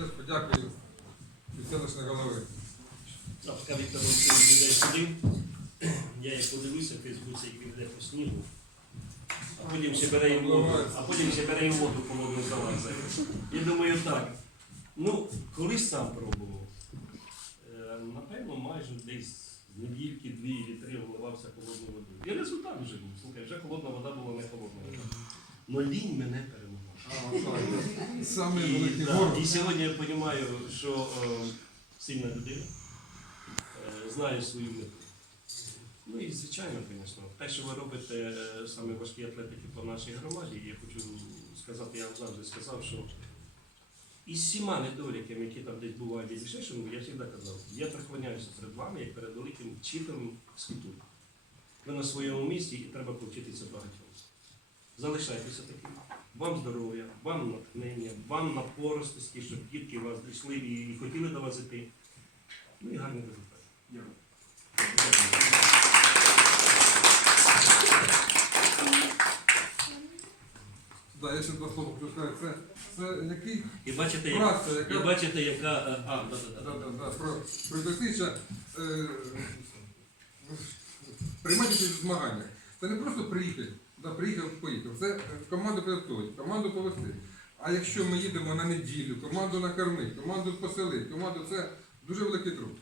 Теж подякую від селищної голови. А поки Віктор Олексійович людей ходив, я як подивився в Фейсбуці, як він йде по снігу, а потім ще бере і воду, а потім ще бере і воду холодну залазить. Я думаю так, ну, колись сам пробував. Е, Напевно, майже десь недільки, дві чи три вливався холодною водою. І результат вже був. Слухай, вже холодна вода була не холодна. Но лінь мене перемогла. Саме великий ворог. і сьогодні я розумію, що е, сильна людина е, знає свою мету. Ну і звичайно, звісно, те, що ви робите е, саме важкі атлетики по нашій громаді, я хочу сказати, я вам завжди сказав, що із всіма недоліками, які там десь бувають і ще що, я завжди казав, я приклоняюся перед вами як перед великим вчителем культури. Ви на своєму місці і треба повчитися багатьом. Залишайтеся таким. Вам здоров'я, вам натхнення, вам напористості, щоб дітки вас дійшли і, і хотіли до вас іти. Ну і гарний результат. Дякую. Да, я ще два слова сказати. Це, це який І бачите, як, праця, і яка бачите, яка. е, А, да, да, да, досвідча е, приймати участь у змаганнях. Це не просто приїхати, да, приїхав, поїхав. Це е, команду підготувати, команду повести. А якщо ми їдемо на неділю, команду накормити, команду поселити, команду це дуже великий труд.